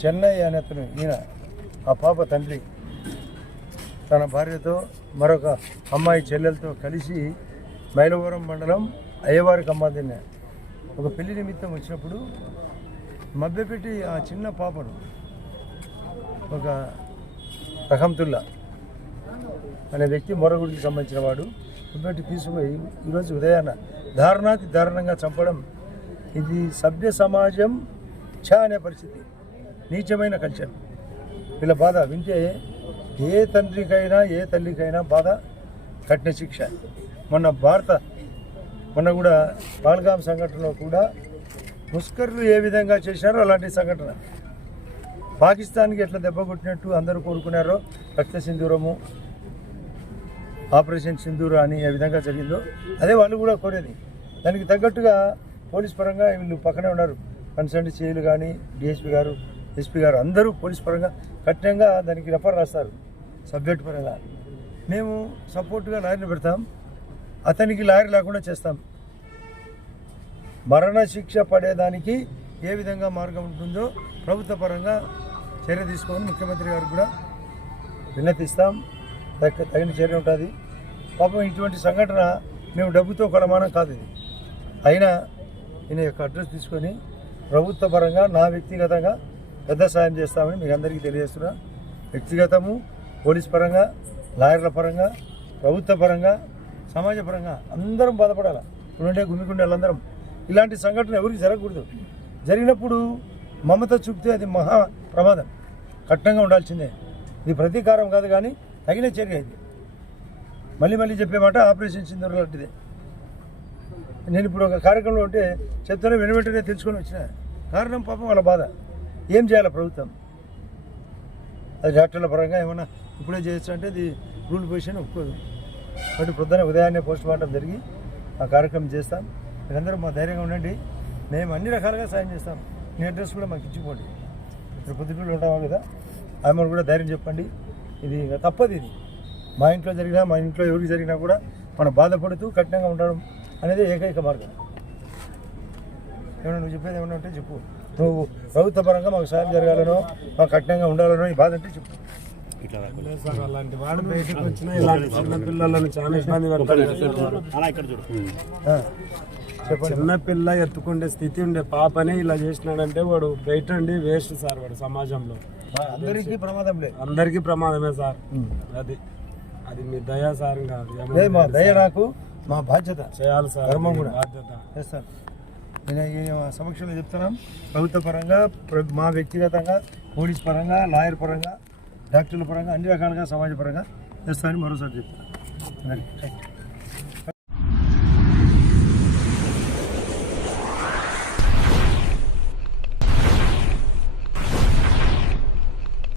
చెన్నై అనే అతను ఈయన ఆ పాప తండ్రి తన భార్యతో మరొక అమ్మాయి చెల్లెలతో కలిసి మైలవరం మండలం అయ్యవారి కమ్మాదిన్న ఒక పెళ్ళి నిమిత్తం వచ్చినప్పుడు మభ్యపెట్టి ఆ చిన్న పాపను ఒక రహంతుల్లా అనే వ్యక్తి మొరగుడికి సంబంధించిన వాడు మభ్యపెట్టి తీసుకుపోయి ఈరోజు ఉదయాన్న దారుణాతి దారుణంగా చంపడం ఇది సభ్య సమాజం ఛ అనే పరిస్థితి. నీచమైన కల్చర్. వీళ్ళ బాధ వింటే ఏ తండ్రికైనా ఏ తల్లికైనా బాధ కఠిన శిక్ష. మొన్న భారత మొన్న కూడా పాల్గాం సంఘటనలో కూడా ముస్కర్లు ఏ విధంగా చేశారో అలాంటి సంఘటన. పాకిస్తాన్కి ఎట్లా దెబ్బ కొట్టినట్టు అందరూ కోరుకున్నారో రక్త సింధూరము ఆపరేషన్ సింధూర అని ఏ విధంగా జరిగిందో అదే వాళ్ళు కూడా కోరేది. దానికి తగ్గట్టుగా పోలీస్ పరంగా వీళ్ళు పక్కనే ఉన్నారు. కన్సర్న్ సీఏలు కానీ డిఎస్పీ గారు ఎస్పీ గారు అందరూ పోలీస్ పరంగా కఠినంగా దానికి రెఫర్ రాస్తారు సబ్జెక్ట్ పరంగా. మేము సపోర్ట్గా లాయర్ని పెడతాం అతనికి లాయర్ లేకుండా చేస్తాం. మరణ శిక్ష పడేదానికి ఏ విధంగా మార్గం ఉంటుందో ప్రభుత్వ పరంగా చర్య తీసుకొని ముఖ్యమంత్రి గారు కూడా విన్నతిస్తాం. తగ్గ తగిన చర్య ఉంటుంది. పాపం ఇటువంటి సంఘటన మేము డబ్బుతో కొలమానం కాదు ఇది. అయినా ఈయన యొక్క అడ్రస్ తీసుకొని ప్రభుత్వ పరంగా నా వ్యక్తిగతంగా పెద్ద సాయం చేస్తామని మీకు అందరికీ తెలియజేస్తున్నా. వ్యక్తిగతము పోలీస్ పరంగా లాయర్ల పరంగా ప్రభుత్వ పరంగా సమాజ పరంగా అందరం బాధపడాలి. ఇప్పుడుండే గుమికుండే వాళ్ళందరం ఇలాంటి సంఘటన ఎవరికి జరగకూడదు. జరిగినప్పుడు మమత చూపితే అది మహా ప్రమాదం. కఠినంగా ఉండాల్సిందే. ఇది ప్రతీకారం కాదు కానీ తగిన చర్య ఇది. మళ్ళీ మళ్ళీ చెప్పే మాట ఆపరేషన్ సింధూర్ లాంటిదే. నేను ఇప్పుడు ఒక కార్యక్రమంలో ఉంటే చెప్తానే వెనువెంటనే తెలుసుకొని వచ్చిన. కారణం పాపం వాళ్ళ బాధ. ఏం చేయాలి ప్రభుత్వం? అది డాక్టర్ల పరంగా ఏమైనా ఇప్పుడే చేయొచ్చు అంటే ఇది రూల్ పొజిషన్ ఒప్పుకోదు. కాబట్టి పొద్దున ఉదయాన్నే పోస్ట్ మార్టం జరిగి ఆ కార్యక్రమం చేస్తాం. మీరందరూ మా ధైర్యంగా ఉండండి. మేము అన్ని రకాలుగా సాయం చేస్తాం. మీ అడ్రస్ కూడా మాకు ఇచ్చిపోండి. ఇక్కడ పొద్దుటూళ్ళు ఉంటాము కదా? ఆమె కూడా ధైర్యం చెప్పండి. ఇది తప్పది తప్పదు ఇది. మా ఇంట్లో జరిగినా మా ఇంట్లో ఎవరికి జరిగినా కూడా మనం బాధపడుతూ కఠినంగా ఉండడం అనేది ఏకైక మార్గం. ఏమన్నా నువ్వు చెప్పేది ఏమన్నా ఉంటే చెప్పు. నువ్వు ప్రభుత్వ పరంగా మాకు సాయం జరగాలనో మాకు కఠినంగా ఉండాలనో ఈ బాధ అంటే చెప్పు. అలాంటి వాడు బయటకు వచ్చినా ఇలాంటి చిన్న పిల్లలను చాలా ఇబ్బంది పెడతారు. ఆ, చెప్పండి. చిన్న పిల్ల ఎత్తుకుండే స్థితి ఉండే పాపని ఇలా చేసినాడంటే వాడు బయట అండి వేస్ట్ సార్ వాడు సమాజంలో. అందరికీ ప్రమాదం లేదు. అందరికీ ప్రమాదమే సార్. అది అది మీ దయా సార్ కాదు మా దయ నాకు మా బాధ్యత. చేయాలి సార్. బాధ్యత. నేను సమక్షంలో చెప్తున్నాం ప్రభుత్వ పరంగా మా వ్యక్తిగతంగా పోలీస్ పరంగా లాయర్ పరంగా డాక్టర్ల పరంగా అన్ని రకాలుగా సమాజ పరంగా చేస్తానని మరోసారి చెప్తాను థ్యాంక్ యూ